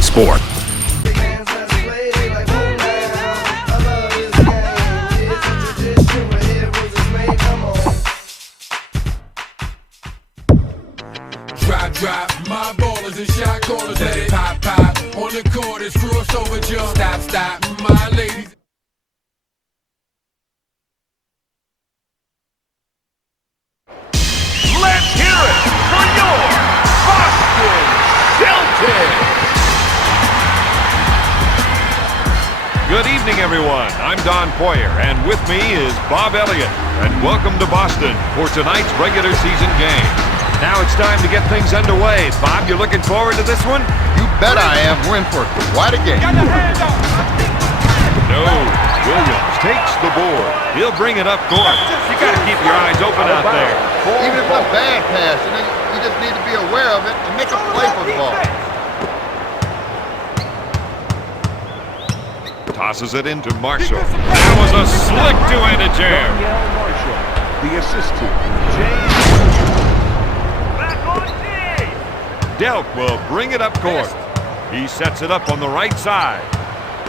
Sport. Drop, my ballers and shot callers, let it pop. On the court, it's crossover jump. Stop, my ladies. Let's hear it for your Boston Celtics! Good evening, everyone. I'm Don Poyer, and with me is Bob Elliott. And welcome to Boston for tonight's regular season game. Now it's time to get things underway. Bob, you looking forward to this one? You bet I am. We're in for quite a game. No. Williams takes the board. He'll bring it up court. You got to keep your eyes open out there. Even if it's a bad pass, you just need to be aware of it and make a play for the ball. Tosses it into Marshall. That was a slick two-handed jam. Marshall, the assist to Delk will bring it up court. He sets it up on the right side.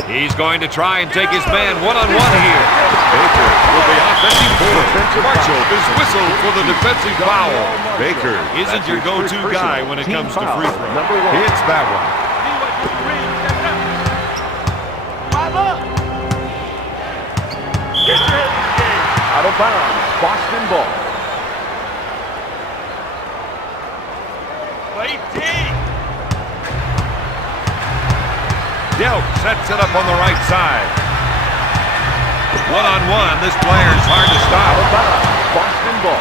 He's going to try and take his man one-on-one here. Baker with the offensive board. Marshall is whistled for the defensive foul. Baker isn't your go-to guy when it comes to free throw. It's that one. out of bounds. Boston ball. Delk sets it up on the right side. One-on-one, this player's hard to stop. Out of bounds. Boston ball.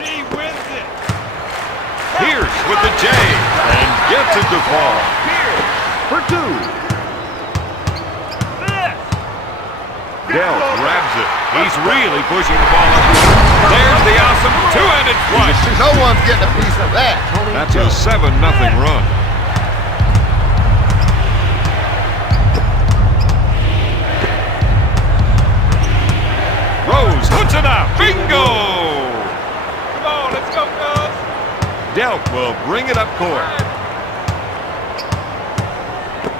He wins it. Pierce with the J and gets it to fall. Pierce for two. Delk grabs it. He's really pushing the ball up. There's the awesome two-handed flush. No one's getting a piece of that. That's a 7-0 run. Rose puts it up. Bingo! Come on, let's go, Cubs. Delk will bring it up court.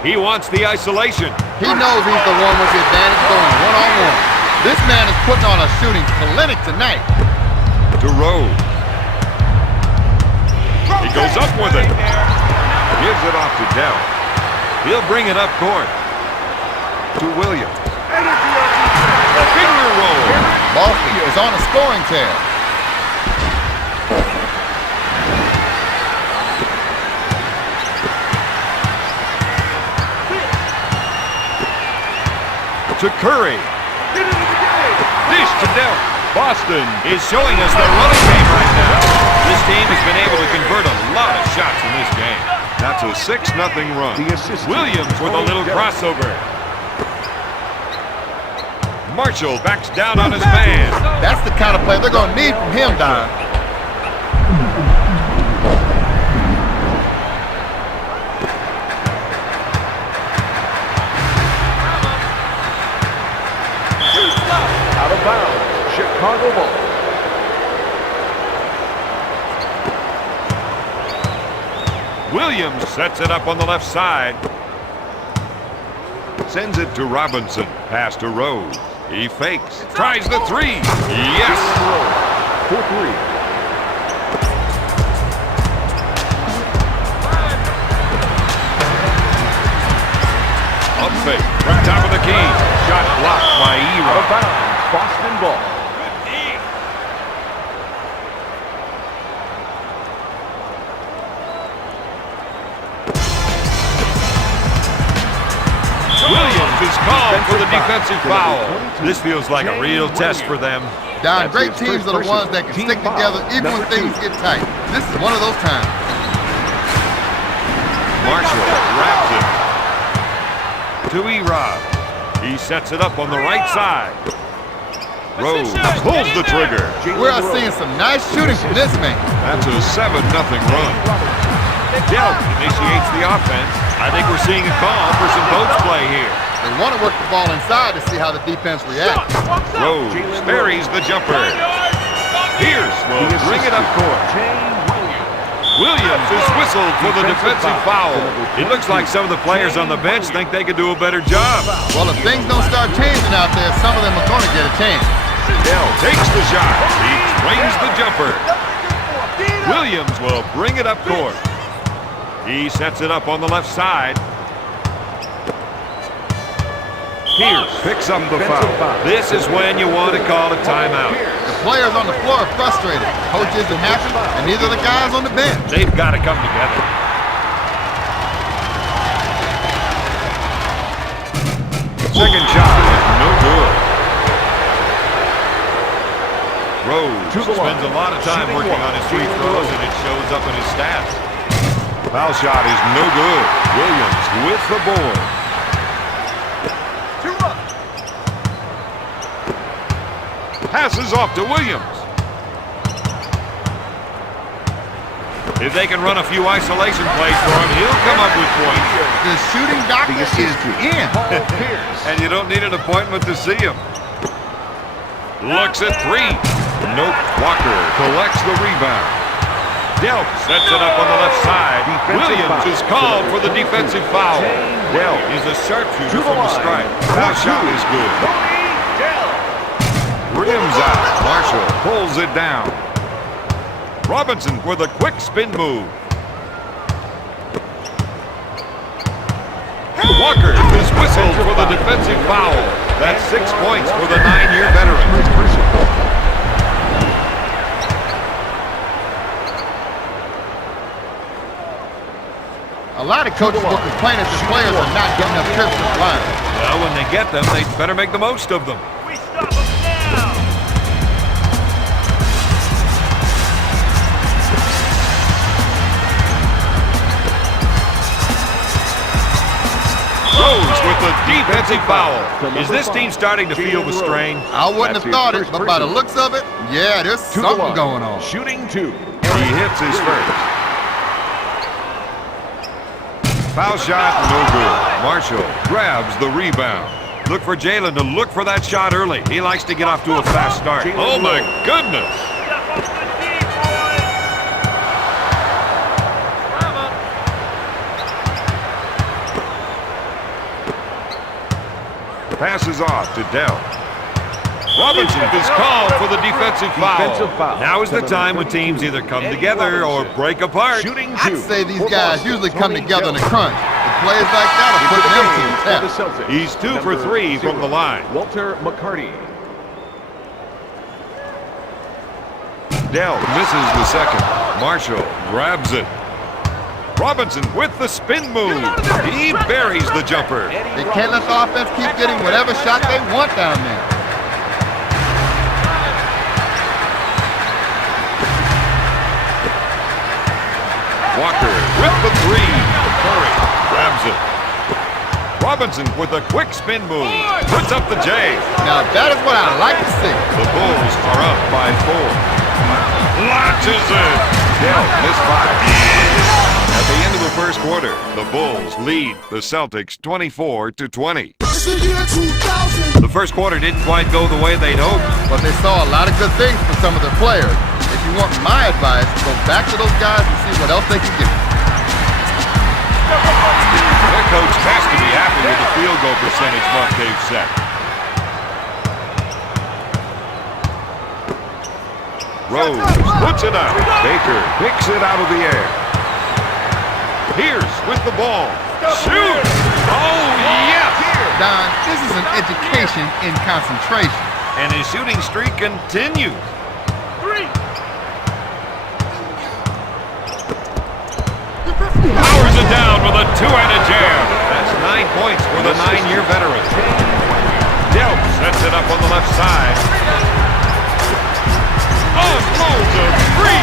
He wants the isolation. He knows he's the one with the advantage going one-on-one. This man is putting on a shooting clinic tonight. To Rose. He goes up with it. Gives it off to Delk. He'll bring it up court. To Williams. A finger roll. Boston is on a scoring tear. To Curry. Dish to Delk. Boston is showing us their running game right now. This team has been able to convert a lot of shots in this game. That's a 6-0 run. Williams with a little crossover. Marshall backs down on his man. That's the kind of play they're going to need from him, Don. Out of bounds. Chicago ball. Williams sets it up on the left side. Sends it to Robinson. Pass to Rose. He fakes. Tries the three. Yes! For three. Up fake. From top of the key. Shot blocked by Out of Era. bounds. Boston ball. Williams is called for the defensive foul. This feels like a real test for them. Don, great teams are the ones that can stick together even when things get tight. This is one of those times. Marshall grabs it. To Erod. He sets it up on the right side. Rose pulls the trigger. We're seeing some nice shooting from this man. That's a 7-0 run. Delp initiates the offense. I think we're seeing a call for some post play here. They want to work the ball inside to see how the defense reacts. Rose buries the jumper. Pierce will bring it up court. Williams is whistled for the defensive foul. It looks like some of the players on the bench think they could do a better job. Well, if things don't start changing out there, some of them are going to get a chance. Dell takes the shot. He swings the jumper. Williams will bring it up court. He sets it up on the left side. Pierce picks up the foul. This is when you want to call a timeout. The players on the floor are frustrated. The coach isn't happy, and neither are the guys on the bench. They've got to come together. Second shot is no good. Rose spends a lot of time working on his free throws, and it shows up in his stats. Foul shot is no good. Williams with the board. Passes off to Williams. If they can run a few isolation plays for him, he'll come up with points. The shooting doctor is in. And you don't need an appointment to see him. Looks at three. Nope. Walker collects the rebound. Delp sets it up on the left side. Williams is called for the defensive foul. Delp is a sharpshooter from the stripe. Foul shot is good. Rims out. Marshall pulls it down. Robinson with a quick spin move. Walker is whistled for the defensive foul. That's 6 points for the 9-year veteran. A lot of coaches will complain that the players are not getting enough trips to the line. Well, when they get them, they better make the most of them. We stop them now! Rose with the defensive foul. Is this team starting to feel the strain? I wouldn't have thought it, but by the looks of it, yeah, there's something going on. Shooting 2. He hits his first. Foul shot, no good. Marshall grabs the rebound. Look for Jalen to look for that shot early. He likes to get off to a fast start. Oh, my goodness. Passes off to Dell. Robinson is called for the defensive foul. Now is the time when teams either come together or break apart. Shooting 2. I'd say these guys usually come together in a crunch. The players like that are putting them to the test. He's 2 for 3 from the line. Walter McCarty. Dell misses the second. Marshall grabs it. Robinson with the spin move. He buries the jumper. They can't let the offense keep getting whatever shot they want down there. Walker with the three. Curry grabs it. Robinson with a quick spin move. Puts up the J. Now that is what I like to see. The Bulls are up by 4. Launches it. Dell misfires. At the end of the first quarter, the Bulls lead the Celtics 24-20. The first quarter didn't quite go the way they'd hoped. But they saw a lot of good things from some of their players. If you want my advice, go back to those guys and see what else they can give you. Their coach has to be happy with the field goal percentage mark they've set. Rose puts it up. Baker picks it out of the air. Pierce with the ball. Shoot! Oh, yes! Don, this is an education in concentration. And his shooting streak continues. 3! Powers it down with a two-handed jam. That's 9 points for the 9-year veteran. Delp sets it up on the left side. Oh, blows a three!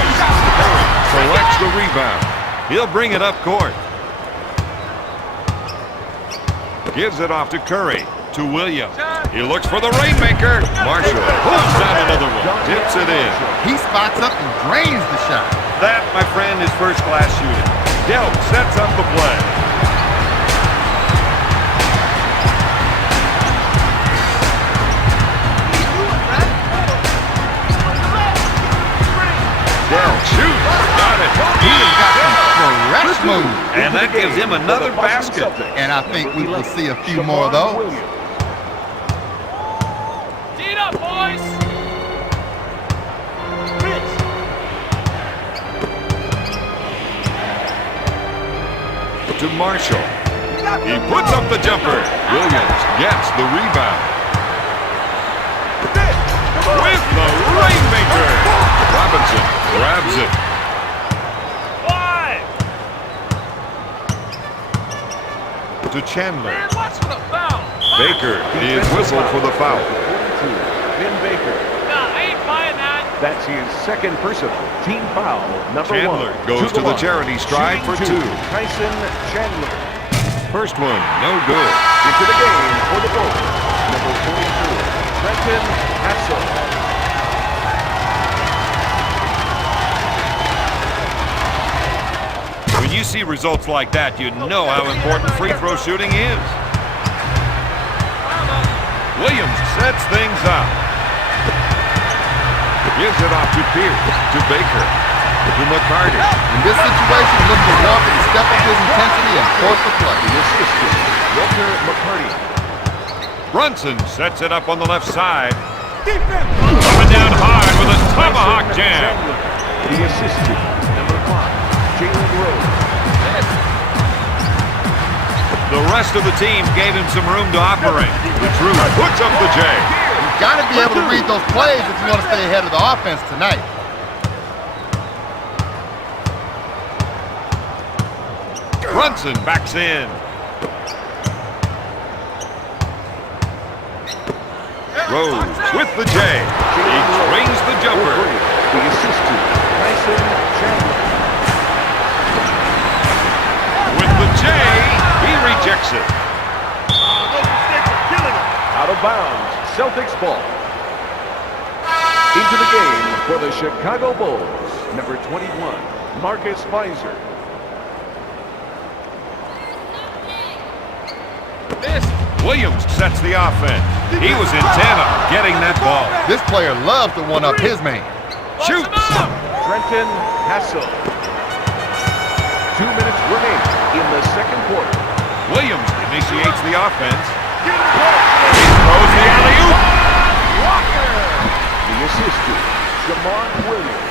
Curry collects the rebound. He'll bring it up court. Gives it off to Curry. to Williams. He looks for the rainmaker. Marshall pulls down another one. Tips it in. He spots up and drains the shot. That, my friend, is first-class shooting. Delp sets up the play. Delp shoots. Got it. He has got some fresh moves. And that gives him another basket. And I think we will see a few more of those. Tee it up, boys. To Marshall. He puts up the jumper. Williams gets the rebound. With the rainmaker. Robinson grabs it. 5. To Chandler. Man, watch for the foul. Baker is whistled for the foul. Ben Baker. Nah, I ain't buying that. That's his second personal. Team foul number Chandler 1. goes to the charity stripe for 2. Tyson Chandler. First one, no good. Into the game for the Bulls. Number 42, Trenton Hassel. When you see results like that, you know how important free throw shooting is. Williams sets things up. Gives it off to Pierce, to Baker, to McCarty. In this situation, look for Walker to step up his intensity and force the play. The assistant, Walter McCarty. Brunson sets it up on the left side. Coming down hard with a tomahawk jam. The assistant, number 5, Jalen Rose. The rest of the team gave him some room to operate. The Truth puts up the J. You've got to be able to read those plays if you want to stay ahead of the offense tonight. Brunson backs in. Rose with the J. He trains the jumper. The assistant, Tyson Chandler. With the J, he rejects it. Those mistakes are killing him. Out of bounds, Celtics ball. Into the game for the Chicago Bulls, number 21, Marcus Fizer. Williams sets the offense. He was intent on getting that ball. This player loves to one-up his man. Shoots. Trenton Hassel. 2 minutes remaining in the second quarter. Williams initiates the offense. He throws the alley-oop. The assistant, Jamon Williams.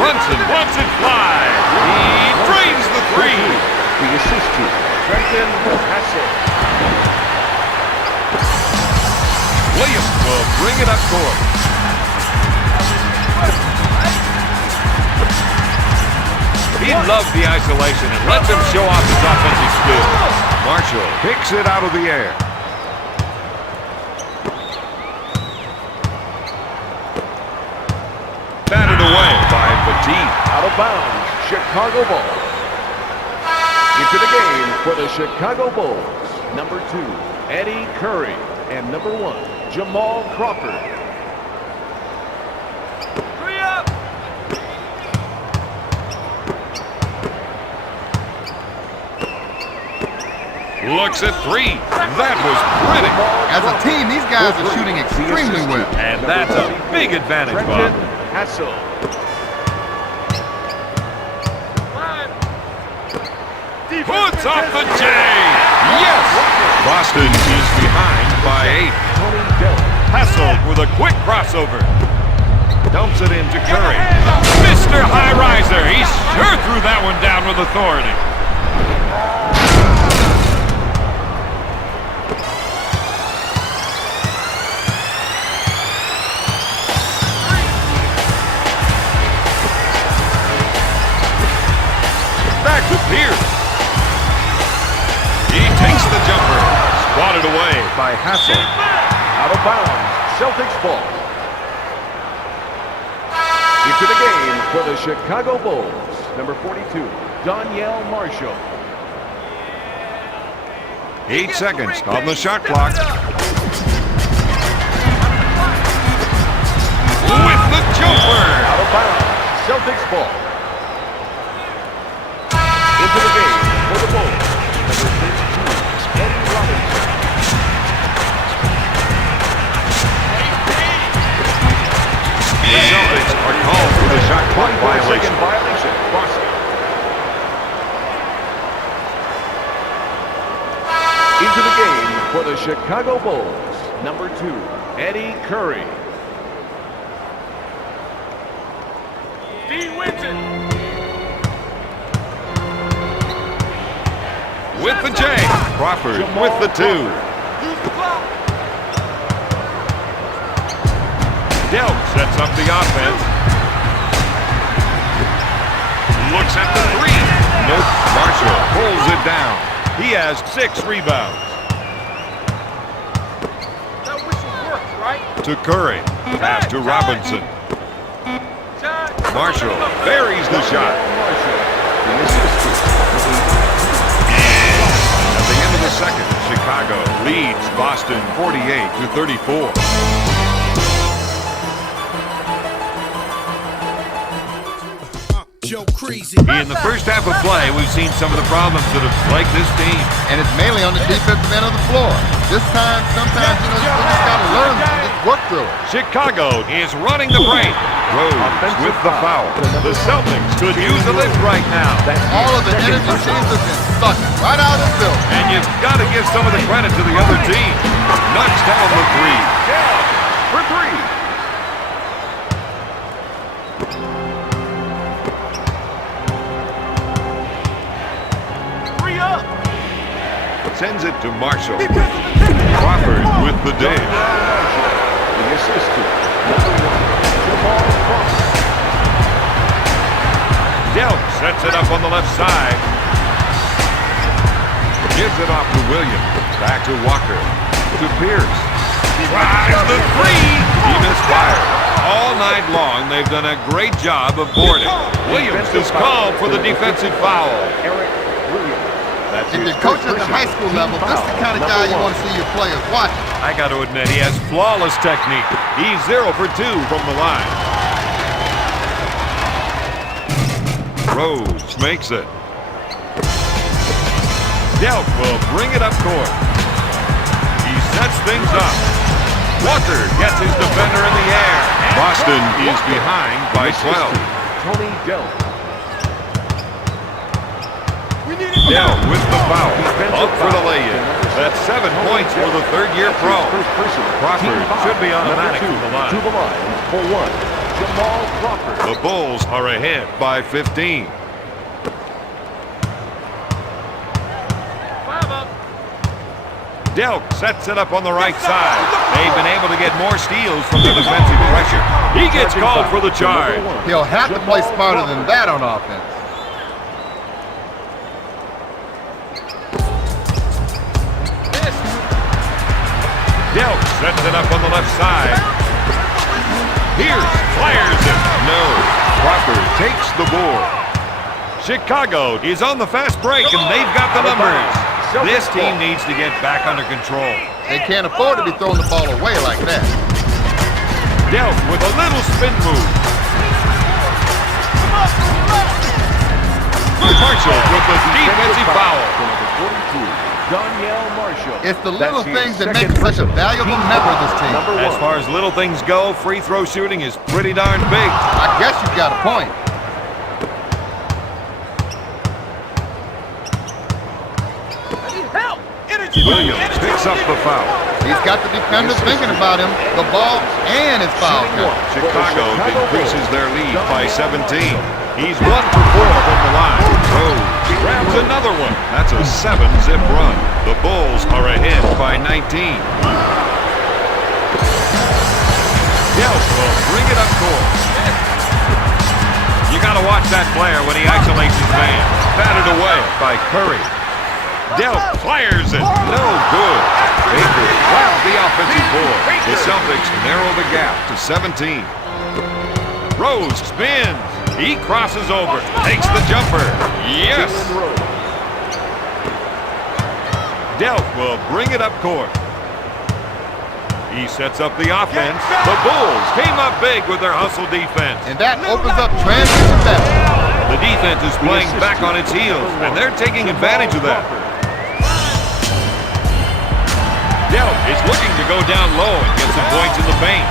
Brunson lets it fly. He drains the 3. The assistant, Trenton Hassel. Williams will bring it up court. He loves the isolation and lets him show off his offensive skills. Marshall picks it out of the air. Batted away by Petit. Out of bounds, Chicago ball. Into the game for the Chicago Bulls, number 2, Eddie Curry, and number 1, Jamal Crawford. 3 up. Looks at 3. That was pretty. As a team, these guys are shooting extremely well. And that's a big advantage, Trenton Bob. Hassel. 5. Puts off the J. Yes. Boston is behind by 8. Tony Dell. Hassel with a quick crossover. Dumps it into Curry. Mr. High Riser. He sure threw that one down with authority. Back to Pierce. He takes the jumper. Swatted away by Hassel. Out of bounds, Celtics ball. Into the game for the Chicago Bulls, number 42, Donyell Marshall. 8 seconds on the shot clock. With the jumper. Out of bounds. Celtics ball. Into the game for the Bulls, number 15, Eddie Robinson. The Celtics are called for the shot clock violation. Boston. Into the game for the Chicago Bulls, number 2, Eddie Curry. D wins it. With the J. Crawford with the 2. Use the clock. Delk sets up the offense. Looks at the 3. Nope. Marshall pulls it down. He has 6 rebounds. That whistle works, right? To Curry. Pass to Robinson. Shot. Marshall buries the shot. At the end of the second, Chicago leads Boston 48-34. In the first half of play, we've seen some of the problems that have plagued this team. And it's mainly on the defensive end of the floor. This time, sometimes, you just got to learn to just work through it. Chicago is running the break. Rose with the foul. The Celtics could use a lift right now. All of the energy seems to have been sucked right out of the field. And you've got to give some of the credit to the other team. Knocks down the 3. Down for 3. Sends it to Marshall. Crawford with the dish. The assistant, number 1, Jamal Crawford. Delk sets it up on the left side. Gives it off to Williams. Back to Walker. To Pierce. Tries the 3. He misfired. All night long, they've done a great job of boarding. Williams is called for the defensive foul. Eric Williams. If you're coaching at the high school level, this is the kind of guy you want to see your players watching. I got to admit, he has flawless technique. He's 0 for 2 from the line. Rose makes it. Delk will bring it up court. He sets things up. Walker gets his defender in the air. Boston is behind by 12. Tony Delk. Delk with the foul. Up for the lay-in. That's 7 points for the third-year pro. Crawford should be automatic from the line. To the line for 1, Jamal Crawford. The Bulls are ahead by 15. 5 up. Delk sets it up on the right side. They've been able to get more steals from the defensive pressure. He gets called for the charge. He'll have to play smarter than that on offense. Delk sets it up on the left side. Pierce fires it. No. Crawford takes the board. Chicago is on the fast break, and they've got the numbers. This team needs to get back under control. They can't afford to be throwing the ball away like that. Delk with a little spin move. Marshall with the defensive foul. Donyell Marshall. It's the little things that make him such a valuable member of this team. As far as little things go, free throw shooting is pretty darn big. I guess you've got a point. Williams picks up the foul. He's got the defenders thinking about him, the ball, and his foul count. Chicago increases their lead by 17. He's 1 for 4 from the line. Rose grabs another one. That's a 7-zip run. The Bulls are ahead by 19. Delk will bring it up court. You got to watch that player when he isolates his man. Batted away by Curry. Delk fires it. No good. Baker grabs the offensive board. The Celtics narrow the gap to 17. Rose spins. He crosses over. Takes the jumper. Yes. Jalen Rose. Delp will bring it up court. He sets up the offense. The Bulls came up big with their hustle defense. And that opens up transition basketball. The defense is playing back on its heels, and they're taking advantage of that. Delp is looking to go down low and get some points in the paint.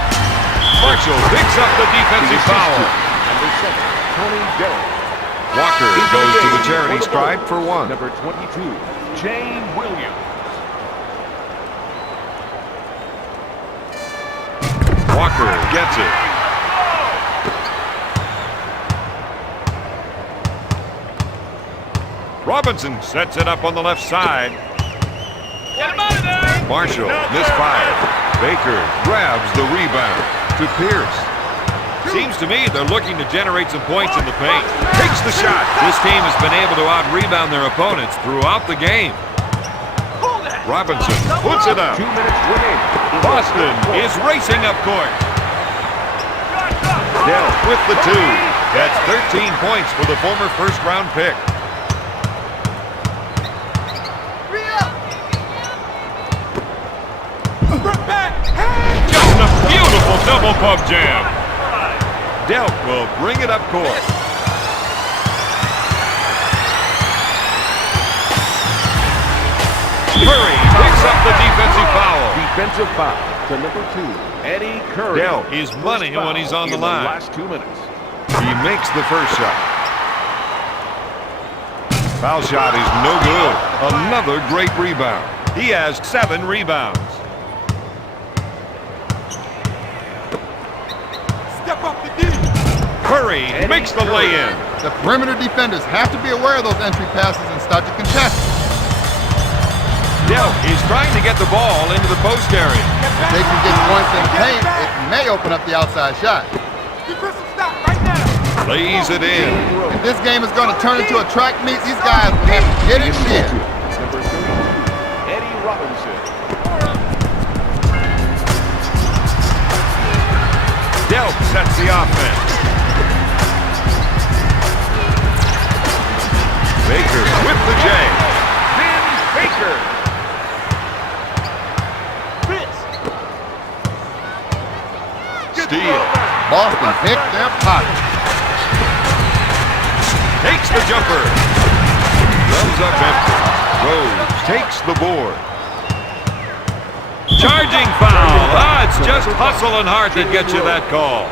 Marshall picks up the defensive foul. Number 7, Tony Delp. Walker goes to the charity stripe for one. Number 22, Jane Williams. Walker gets it. Robinson sets it up on the left side. Get him out of there! Marshall misfired. Baker grabs the rebound to Pierce. Seems to me they're looking to generate some points in the paint. Takes the shot. This team has been able to out-rebound their opponents throughout the game. Robinson puts it up. 2 minutes remaining. Boston is racing up court. Delp with the 2. That's 13 points for the former first-round pick. Just a beautiful double pump jam. Delp will bring it up court. Curry picks up the defensive foul. Defensive foul to number 2, Eddie Curry. Delp is money when he's on the line. Last 2 minutes. He makes the first shot. Foul shot is no good. Another great rebound. He has 7 rebounds. Step up the D! Curry makes the lay-in. The perimeter defenders have to be aware of those entry passes and start to contest. Delp is trying to get the ball into the post area. If they can get points in the paint, it may open up the outside shot. Defensive stop right now! Lays it in. If this game is going to turn into a track meet, these guys have to get it here. Number 32, Eddie Robinson. Delp sets the offense. Baker with the J. Baker. Steal. Boston picked their pocket. Takes the jumper. Runs up empty. Rose takes the board. Charging foul. It's just hustle and heart that gets you that call.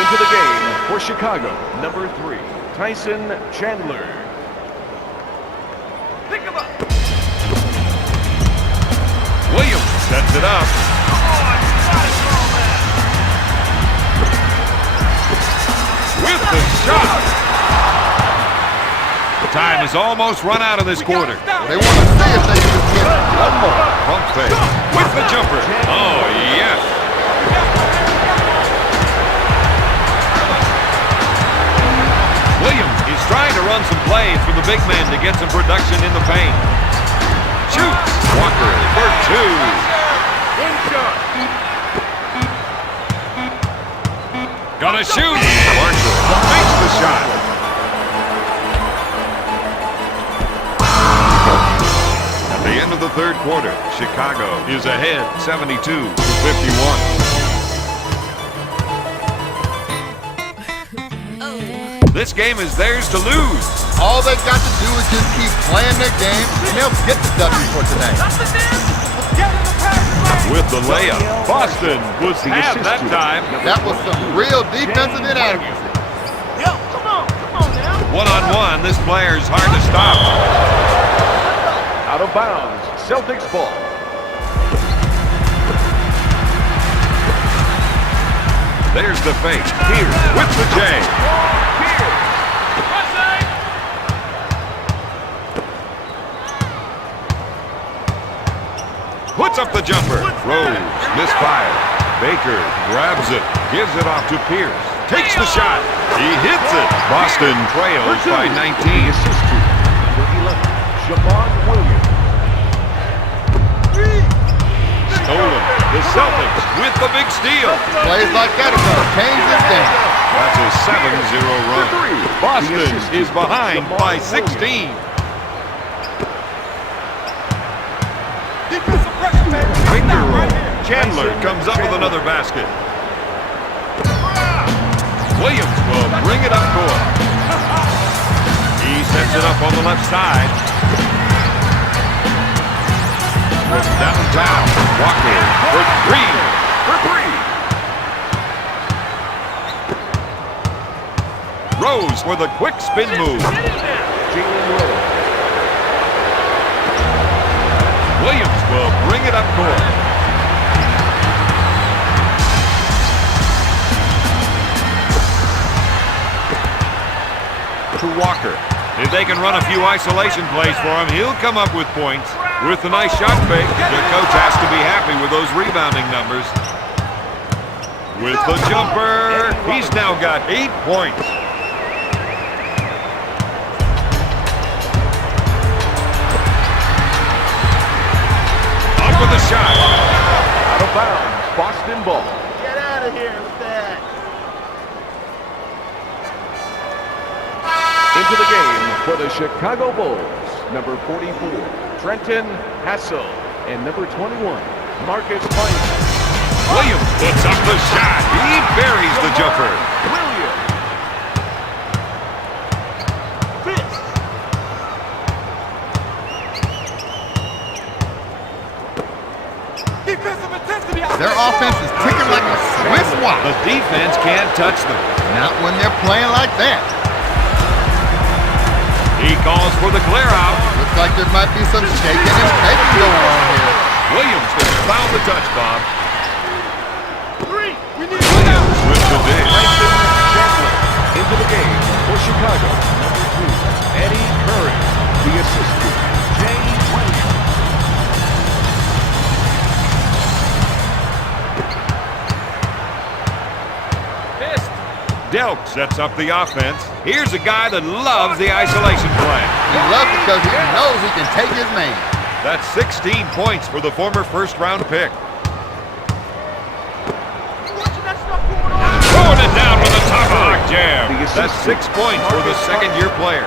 Into the game for Chicago, number 3, Tyson Chandler. Pick him up! Williams sets it up. With the shot. Time is almost run out of this quarter. They want to see if they can just get one more. Pump fake. With the jumper. Oh, yes. Williams is trying to run some plays for the big man to get some production in the paint. Shoots. Walker for 2. One shot! Gonna shoot. Marshall makes the shot. At the end of the third quarter, Chicago is ahead 72-51. This game is theirs to lose. All they got to do is just keep playing their game, and they'll get the W for today. With the layup, Boston was half that time. That was some real defensive inadequacy. Yo, come on now! One-on-one, this player's hard to stop. Out of bounds, Celtics ball. There's the fake. Here with the J. Puts up the jumper. Rose misfired. Baker grabs it. Gives it off to Pierce. Takes the shot. He hits it. Boston trails by 19. Assist to number 11, Jamon Williams. Stolen. The Celtics with the big steal. Plays like that are going to change this game. runs. Boston is behind by 16. Defensive pressure, man. Finger roll. Right here. Chandler comes up with another basket. Williams will bring it up court. He sets it up on the left side. From downtown, Walker for three. Rose with a quick spin move. Williams will bring it up court. To Walker. If they can run a few isolation plays for him, he'll come up with points. With a nice shot fake, the coach has to be happy with those rebounding numbers. With the jumper, he's now got 8 points. Up with the shot. Out of bounds, Boston ball. Get out of here with that. Into the game for the Chicago Bulls, number 44, Trenton Hassel, and number 21, Marcus Pine. Williams puts up the shot. He buries the jumper. Williams. Defensive intensity out Their there. offense is ticking like a Swiss watch. The defense can't touch them. Not when they're playing like that. He calls for the clear out. Looks like there might be some shaking and baking going on here. Williams has found the touch, Bob. Three. We need Williams with the dish. Chandler into the game for Chicago, number 2, Eddie Curry, the assistant, Jay Williams. Delk sets up the offense. Here's a guy that loves the isolation play. He loves it because he knows he can take his man. That's 16 points for the former first-round pick. watching that stuff going on. Throwing it down with a tomahawk jam. That's 6 points for the second-year player.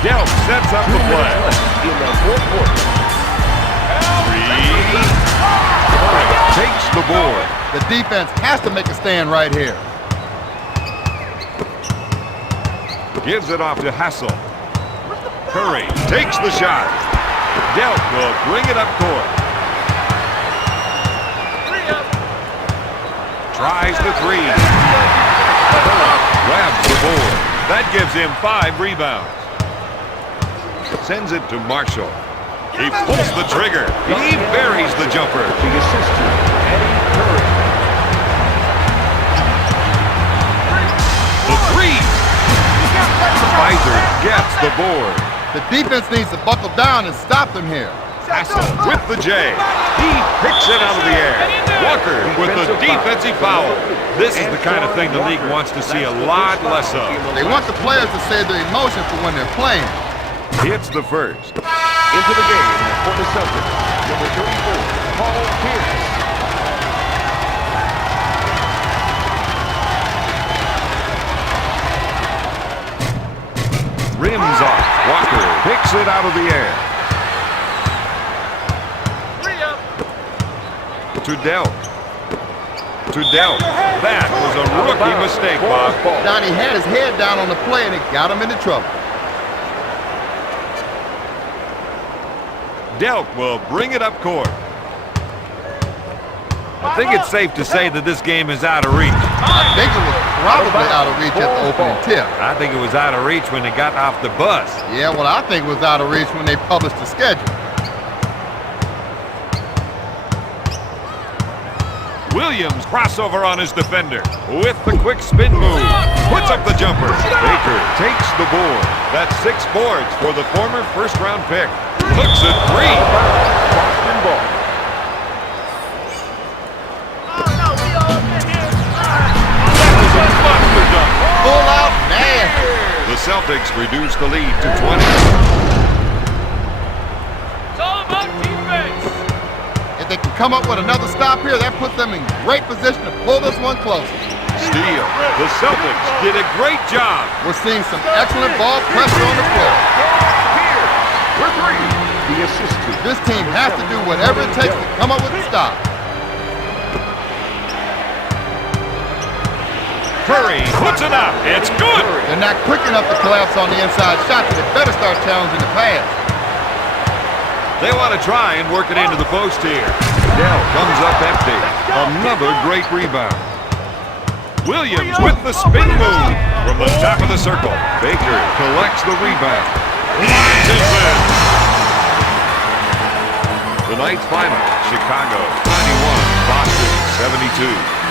Delk sets up the play. In the fourth quarter, Curry takes the board. The defense has to make a stand right here. Gives it off to Hassel. Curry takes the shot. Delk will bring it up court. Tries the three. Grabs the board. That gives him 5 rebounds. Sends it to Marshall. He pulls the trigger. He buries the jumper. the assistant, Eddie Curry. The three. Spicer gets the board. The defense needs to buckle down and stop them here. Hassel with the J. He picks it out of the air. Walker with the defensive foul. This is the kind of thing the league wants to see a lot less of. They want the players to save their emotions for when they're playing. Hits the first. Into the game for the Celtics, number 34, Paul Pierce. Rims off. Walker picks it out of the air. To Delk. To Delk. That was a rookie mistake, Bob. Donnie had his head down on the play and it got him into trouble. Delk will bring it up court. I think it's safe to say that this game is out of reach. I think it was probably out of reach at the opening tip. I think it was out of reach when they got off the bus. Yeah, well, I think it was out of reach when they published the schedule. Williams crossover on his defender with the quick spin move. Puts up the jumper. Baker takes the board. That's 6 boards for the former first-round pick. Hooks a three. Boston ball. Full out nasty. The Celtics reduce the lead to 20. It's all about defense. If they can come up with another stop here, that puts them in great position to pull this one closer. steal. The Celtics did a great job. We're seeing some excellent ball pressure on the floor. Here, for three, the assist to This team has to do whatever it takes to come up with a stop. Curry puts it up. It's good. They're not quick enough to collapse on the inside shot, so they better start challenging the pass. They want to try and work it into the post here. Dell comes up empty. Another great rebound. Williams with the spin move from the top of the circle. Baker collects the rebound. Launches in. Tonight's final, Chicago 91, Boston 72.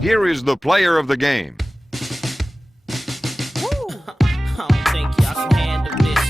Here is the player of the game.